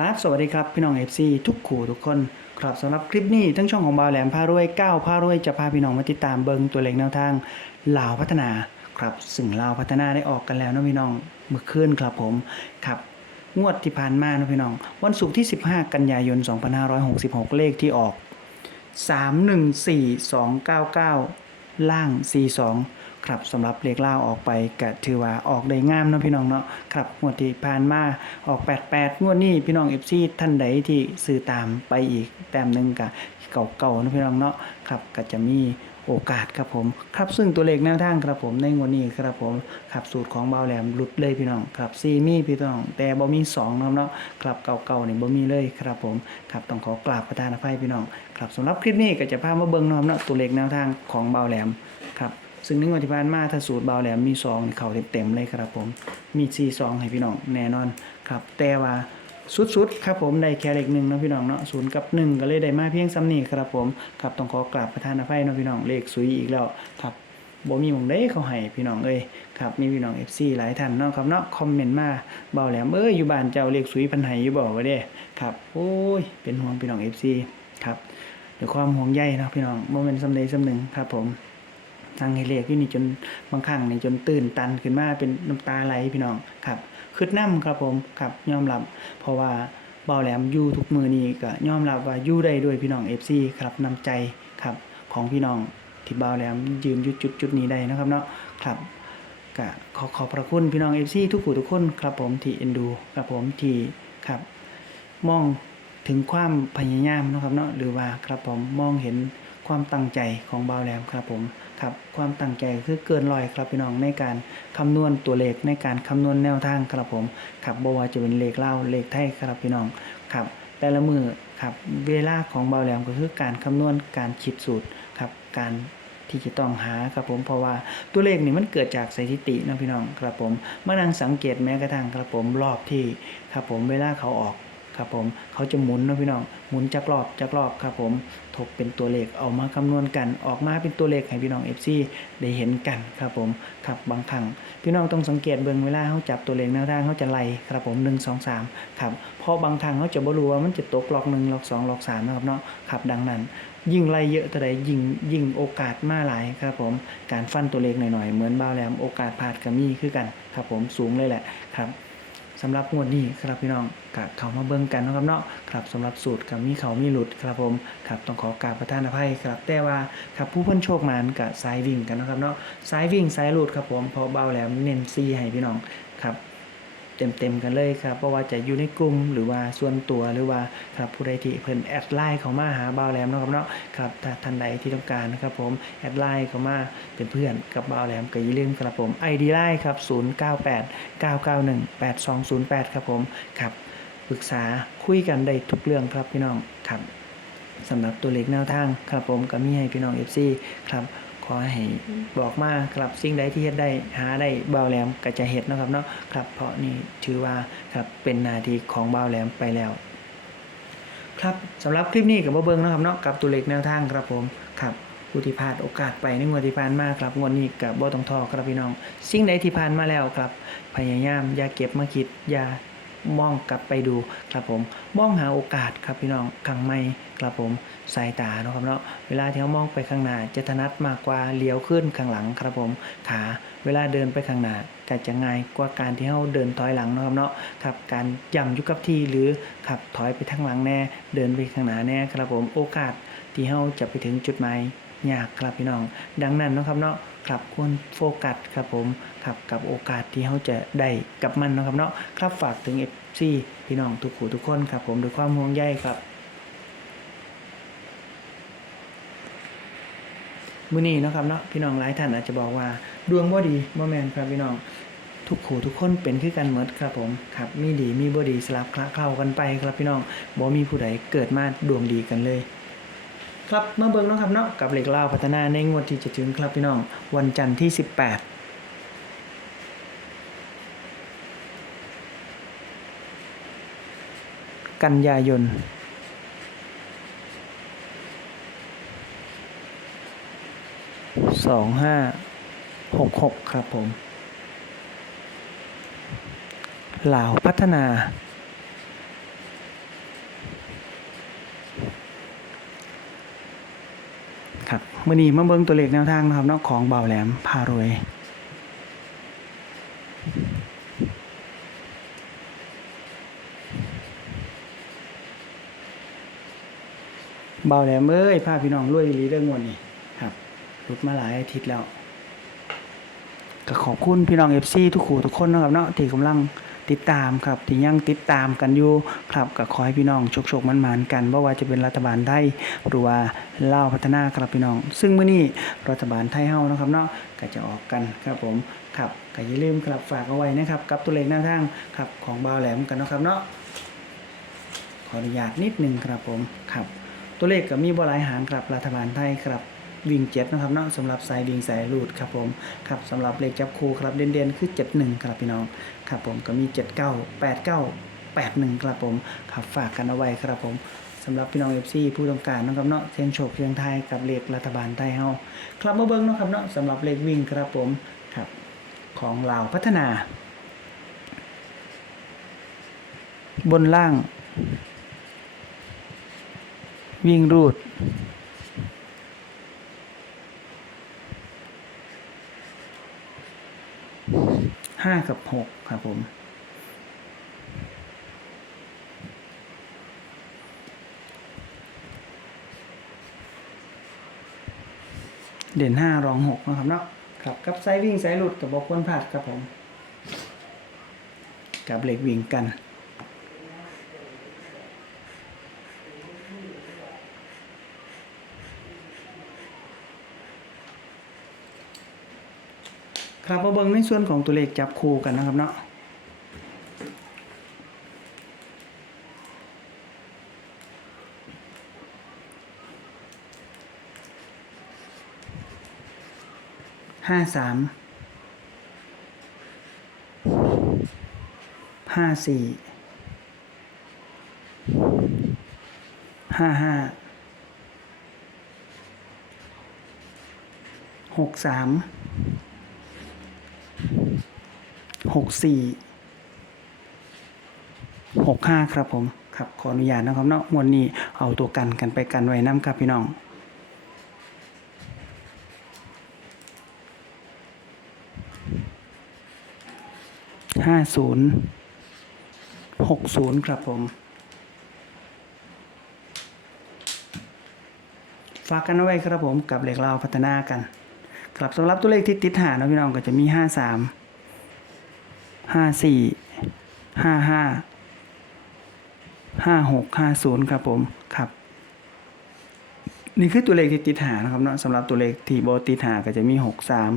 ครับ สวัสดีครับ พี่น้อง FC ทุกขู่ทุกคน ครับสำหรับคลิปนี้ทั้งช่องของบาวแหลมพารวยก้าวพารวยจะพาพี่น้องมาติดตามเบิงตัวเลขแนวทางลาวพัฒนาครับซึ่งลาวพัฒนาได้ออกกันแล้วนะพี่น้องเมื่อคืนครับผมครับงวดที่ผ่านมานะพี่น้อง วันศุกร์ที่ 15 กันยายน 2566 เลขที่ออก 314299 ล่าง 42 ครับสำหรับเลขล่าออกไปก็ถือว่าออกได้งามเนาะพี่น้องเนาะครับงวดที่ผ่านมาออก 88 งวดนี้พี่น้อง FC ท่านใดที่ซื้อตามไปอีกแต้มหนึ่งก็เก่าๆนะพี่น้องเนาะครับก็จะมีโอกาสครับผมครับซึ่งตัวเลขแนวทางครับผมในงวดนี้ครับผมครับสูตรของเบาแหลมหลุดเลยพี่น้องครับซีมีพี่น้อง แต่บ่มี2นะครับเนาะครับเก่าๆนี่บ่มีเลยครับผมครับต้องขอกราบประทานอภัยพี่น้องครับสำหรับคลิปนี้ก็จะพามาเบิ่งนะครับเนาะตัวเลขแนวทางของเบาแหลม ซึ่งนงวดที่ผ่านมาถ้าสูตรเบาแหลมมีซองเข่าเต็มๆเลยครับผม มีซีซองให้พี่น้องแน่นอนครับ แต่ว่าสุดๆครับผมได้แค่เลขหนึ่งนะพี่น้องเนาะศูนย์กับหนึ่งก็เลยได้มาเพียงซ้ำนี่ครับผมครับต้องขอกราบประธานอภัยนะพี่น้องเลขสุยอีกแล้วครับบ่มีมองได้เขาให้พี่น้องเอ้ยครับมีพี่น้อง FC หลายท่านเนาะครับเนาะคอมเมนต์มาเบาแหลมเอ้ยอยู่บ้านเจ้าเลขสุยพันไหอยู่บ่วะเด้ครับโอ้ยเป็นห่วงพี่น้อง FC ครับด้วยความห่วงใยนะพี่น้องบ่แม่นสำใดสำหนึ่งครับผม ทางให้เลขอยู่นี่จนบางครั้งนี่จนตื่นตันขึ้นมาเป็นน้ำตาไหลพี่น้องครับคืดน้ำครับผมครับยอมรับ เพราะว่าเบาแหลมอยู่ทุกมือนี้ก็ยอมรับว่าอยู่ได้ด้วยพี่น้อง FC ครับนำใจครับของพี่น้องที่เบาแหลมยืนยู่จุดจุดนี้ได้นะครับเนาะครับก็ขอขอบพระคุณพี่น้อง FC ทุกผู้ทุกคนครับผมที่เอ็นดูครับผมที่ครับมองถึงความพยายามนะครับเนาะหรือว่าครับผมมองเห็น ความตั้งใจของบาวแหลมครับผมครับความตั้งใจคือเกินรอยครับพี่น้องในการคำนวณตัวเลขในการคำนวณแนวทางครับผมครับบ่ว่าจะเป็นเลขเล่าเลขไทยครับพี่น้องครับแต่ละมือครับเวลาของบาวแหลมก็คือการคำนวณการคิดสูตรครับการที่จะต้องหาครับผมเพราะว่าตัวเลขนี่มันเกิดจากสถิตินะพี่น้องครับผมมานั่งสังเกตแม้กระทั่งครับผมรอบที่ครับผมเวลาเขาออก ครับผมเขาจะหมุนนะพี่น้องหมุนจักรอบจักรอบครับผมถกเป็นตัวเลขเอามาคำนวณกันออกมาเป็นตัวเลขให้พี่น้อง FC ได้เห็นกันครับผมครับบางครั้งพี่น้องต้องสังเกตเบิ่งเวลาเขาจับตัวเลขแนวทางเขาจะไล่ครับผม 1 2 3ครับเพราะบางครั้งเขาจะบ่รู้ว่ามันจะตกล็อก1ล็อก2ล็อก3นะครับเนาะครับดังนั้นยิ่งไล่เยอะเท่าใดยิ่งยิ่งโอกาสมาหลายครับผมการฟันตัวเลขหน่อยๆ เหมือนบ้าแหลมโอกาสพลาดก็มีคือกันครับผมสูงเลยแหละครับ สำหรับงวดนี้ครับพี่น้องกับเขามาเบิ่งกันนะครับเนาะครับสำหรับสูตรกับมีเขามีหลุดครับผมครับต้องขอกราบประทานอภัยครับแต่ว่าครับผู้เพิ่นโชคมานกับสายวิ่งกันนะครับเนาะสายวิ่งสายหลุดครับผมเพอเบาแหลมเน้นซีให้พี่น้องครับ เต็มๆกันเลยครับเพราะว่าจะอยู่ในกลุ่มหรือว่าส่วนตัวหรือว่าครับผู้ใดที่เพิ่นแอดไลน์เข้ามาหาบ่าวแหลมนะครับเนาะครับถ้าท่านใดที่ต้องการนะครับผมแอดไลน์เข้ามาเป็นเพื่อนกับบ่าวแหลมก็อย่าลืมครับผม ID ไลน์ครับ098 991 8208ครับผมครับปรึกษาคุยกันได้ทุกเรื่องครับพี่น้องครับสำหรับตัวเลขแนวทางครับผมก็มีให้พี่น้อง FC ครับ ขอให้บอกมาครับสิ่งใดที่เฮ็ดได้หาได้บ่าวแหลมก็จะเฮ็ดนะครับเนาะครับ เพราะนี่ถือว่าครับเป็นนาทีของบ่าวแหลมไปแล้ว ครับสำหรับคลิปนี้กับบ่เบิงนะครับเนาะกับตัวเลขแนวทางครับผมครับผู้ที่พลาดโอกาสไปในงวดที่ผ่านมาครับงวดนี้กับบ่ต้องทอครับพี่น้อง สิ่งใดที่ผ่านมาแล้วครับ พยายามอย่าเก็บมาคิดอย่า มองกลับไปดูครับผมมองหาโอกาสครับพี่น้องครั้งใหม่ครับผมสายตาเนาะครับเนาะเวลาที่เรามองไปข้างหน้าจะถนัดมากกว่าเลี้ยวขึ้นข้างหลังครับผมขาเวลาเดินไปข้างหน้าก็จะง่ายกว่าการที่เราเดินถอยหลังเนาะครับเนาะครับการย่ำยู่กับที่หรือขับถอยไปทางหลังแน่ เดินไปข้างหน้าแน่ครับผมโอกาสที่เราจะไปถึงจุดหมาย ยากครับพี่น้อง ดังนั้นนะครับเนาะครับควรโฟกัสครับผมครับกับโอกาสที่เราจะได้กับมันนะครับเนาะครับฝากถึง FC พี่น้องทุกผู้ทุกคนครับผมด้วยความห่วงใยครับมื้อนี้นะครับเนาะพี่น้องหลายท่านอาจจะบอกว่าดวงบ่ดีบ่แมนครับพี่น้องทุกขู่ทุกคนเป็นคือกันเหมดครับผมครับมีดีมีบ่ดีสลับคละเคล้ากันไปครับพี่น้องบ่มีผู้ใดเกิดมาดวงดีกันเลย ครับมาเบิ่งเนาะครับเนาะกับเหล็กลาวพัฒนาในงวดที่จะถึงครับพี่น้องวันจันทร์ที่ 18กันยายน สองห้าหกหกครับผม ลาวพัฒนา มื้อนี้มาเบิ่งตัวเลขแนวทางนะครับเนาะของเบาแหลมพารวยเบาแหลมเอ้ยพาพี่น้องรวยอีหลีเรื่องงวดนี้ครับลุดมาหลายอาทิตย์แล้วก็ขอบคุณพี่น้อง FC ทุกคู่ทุกคนนะครับเนาะที่กำลัง ติดตามครับที่ยังติดตามกันอยู่ครับก็ขอให้พี่น้องโชคๆมันๆกันบ่ว่าจะเป็นรัฐบาลไทยหรือว่าเล่าพัฒนาครับพี่น้อง ซึ่งเมื้อนี้รัฐบาลไทยเฮานะครับเนาะก็จะออกกันครับผมครับก็อย่าลืมครับฝากเอาไว้นะครับกับตัวเลขแนวทางครับของบาวแหลมกันนะครับเนาะขออนุญาตนิดนึงครับผมครับตัวเลขก็มีบ่หลายหางครับรัฐบาลไทยครับ วิ่งเจ็ดนะครับเนาะสำหรับสายวิ่งสายรูดครับผมครับสำหรับเลขจับคู่ครับเด่นๆคือ71ครับพี่น้องครับผมก็มี79 89 81ครับผมครับฝากกันเอาไว้ครับผมสำหรับพี่น้อง FC ผู้ต้องการนะครับเนาะเสียงโชคเสียงไทยกับเลขรัฐบาลไทยเฮาครับมาเบิ่งนะครับเนาะสำหรับเลขวิ่งครับผมครับของลาพัฒนา บนล่าง วิ่งรูด ห้ากับหกครับผมเด่นห้ารองหกนะครับเนาะครับกับไซวิ่งไซหลุดกับบอกควรพลาดครับผม กับเหล็กวิ่งกัน ครับมาเบิ่งในส่วนของตัวเลขจับคู่กันนะครับเนาะห้าสามห้าสี่ห้าห้าหกสาม หกสี่หกห้าครับผมครับขออนุญาตนะครับเนาะมวนนี้เอาตัวกันกันไปกันไว้น้ำครับพี่น้องห้าศูนย์หกศูนย์ครับผมฝากกันเอาไว้ครับผมกับเหล็กเราวพัฒนากัน ครับสำหรับตัวเลขที่ติดหานะพี่น้องก็จะมีห้าสาม ห้าสี่ห้าห้าห้าหกห้าศูนย์ครับผมครับ นี่คือตัวเลขที่ติดหานะครับเนาะสำหรับตัวเลขที่โบติดหาก็จะมีหกสาม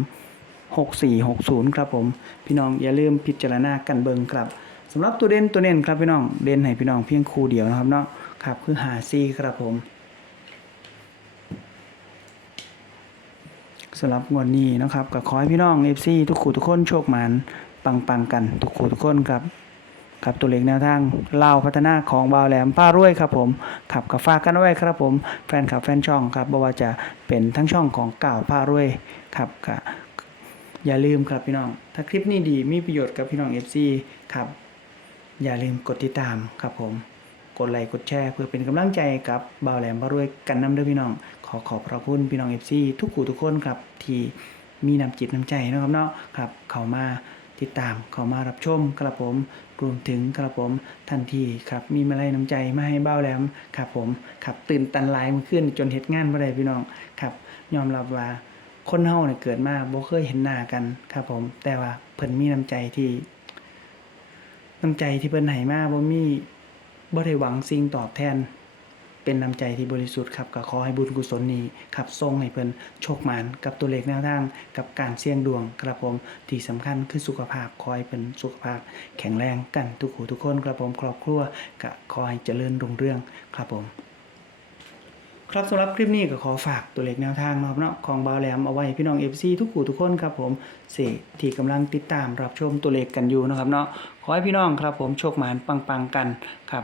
หกสี่หกศูนย์ครับผม พี่น้องอย่าลืมพิจารณากันเบิงครับสำหรับตัวเด่นตัวเน้นครับพี่น้องเด่นให้พี่น้องเพียงคู่เดียวนะครับเนาะครับคือหาซีครับผมสำหรับงวดนี้นะครับก็ขอให้พี่น้องเอฟซีทุกคู่ทุกคนโชคหมาน ปังๆกันทุกคู่ทุกคนครับครับตัวเลขแนวทางเล่าพัฒนาของบาวแหลมป้ารวยครับผมขับกับฝากกันไว้ครับผมแฟนคลับแฟนช่องครับบ่ว่าจะเป็นทั้งช่องของเก่าป้ารวยครับก็อย่าลืมครับพี่น้อง ถ้าคลิปนี้ดีมีประโยชน์กับพี่น้อง FC ครับ อย่าลืมกดติดตามครับผม กดไลค์กดแชร์เพื่อเป็นกำลังใจกับบ่าวแหลมป้ารวยกันนำด้อพี่น้อง ขอขอบพระคุณพี่น้อง FC ทุกคู่ทุกคนครับที่มีน้ำจิตน้ำใจนะครับเนาะครับ เข้ามา ติดตามเข้ามารับชมกระผมรวมถึงกระผมทันทีครับมีมาลัยน้ำใจมาให้เบ้าแหลมครับผมครับตื่นตันลายมันขึ้นจนเฮ็ดงานบ่ได้พี่น้องครับยอมรับว่าคนเฮาเนี่ยเกิดมาบ่เคยเห็นหน้ากันครับผม แต่ว่าเพิ่นมีน้ำใจที่น้ำใจที่เพิ่นให้มาบ่มีบ่ได้หวังสิ่งตอบแทน เป็นน้ำใจที่บริสุทธิ์ครับก็ขอให้บุญกุศลนี้ครับส่งให้เพิ่นโชคหมานกับตัวเลขแนวทางกับการเสี่ยงดวงครับผมที่สำคัญคือสุขภาพขอให้เพิ่นสุขภาพ แข็งแรงกันทุกหูทุกคนครับผมครอบครัวก็ขอให้เจริญรุ่งเรืองครับผมครับสำหรับคลิปนี้ก็ขอฝากตัวเลขแนวทางนะครับเนาะของบาวแหลมเอาไว้พี่น้อง FC ทุกคู่ทุกคนครับผมเสที่กำลังติดตามรับชมตัวเลขกันอยู่นะครับเนาะขอให้พี่น้องครับผมโชคหมานปังๆกันครับ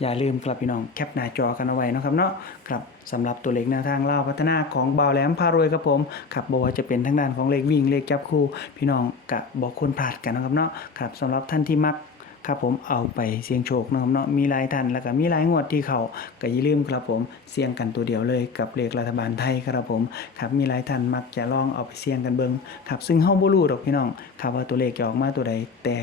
อย่าลืมครับพี่น้องแคปหน้าจอกันเอาไว้นะครับเนาะครับสำหรับตัวเลขแนวทางเล่าพัฒนาของบาวแหลมพารวยครับผมครับบอกว่าจะเป็นทั้งด้านของเลขวิ่งเลขจับคู่ พี่น้องกะบอกควรพลาดกันนะครับเนาะครับสำหรับท่านที่มักครับผมเอาไปเสี่ยงโชคนะครับเนาะมีหลายท่านแล้วก็มีหลายงวดที่เขาก็อย่าลืมครับผมเสี่ยงกันตัวเดียวเลยกับเลขรัฐบาลไทยครับผมครับมีหลายท่านมักจะลองเอาไปเสี่ยงกันเบิ่งครับซึ่งเฮาบ่รู้ดอกพี่น้องครับว่าตัวเลขจะออกมาตัวใดแต่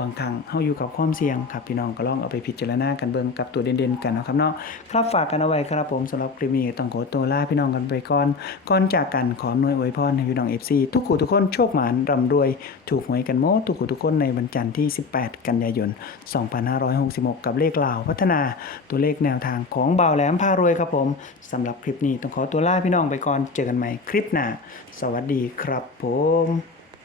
บางครั้งเฮาอยู่กับความเสี่ยงครับพี่น้องก็ลองเอาไปพิจารณากันเบิ่งกับตัวเด่นๆกันนะครับเนาะครับฝากกันเอาไว้ครับผมสำหรับคลิปนี้ต้องขอตัวลาพี่น้องกันไปก่อนก่อนจากกันขออำนวยอวยพรให้พี่น้อง FC ทุกคู่ทุกคนโชคหมานร่ำรวย ถูกหวยกันหมดทุกคู่ทุกคนในวันจันทร์ที่ 18 กันยายน 2566 กับเลขลาวพัฒนาตัวเลขแนวทางของบ่าวแหลมพารวยครับผมสำหรับคลิปนี้ต้องขอตัวลาพี่น้องไปก่อนเจอกันใหม่คลิปหน้าสวัสดีครับผม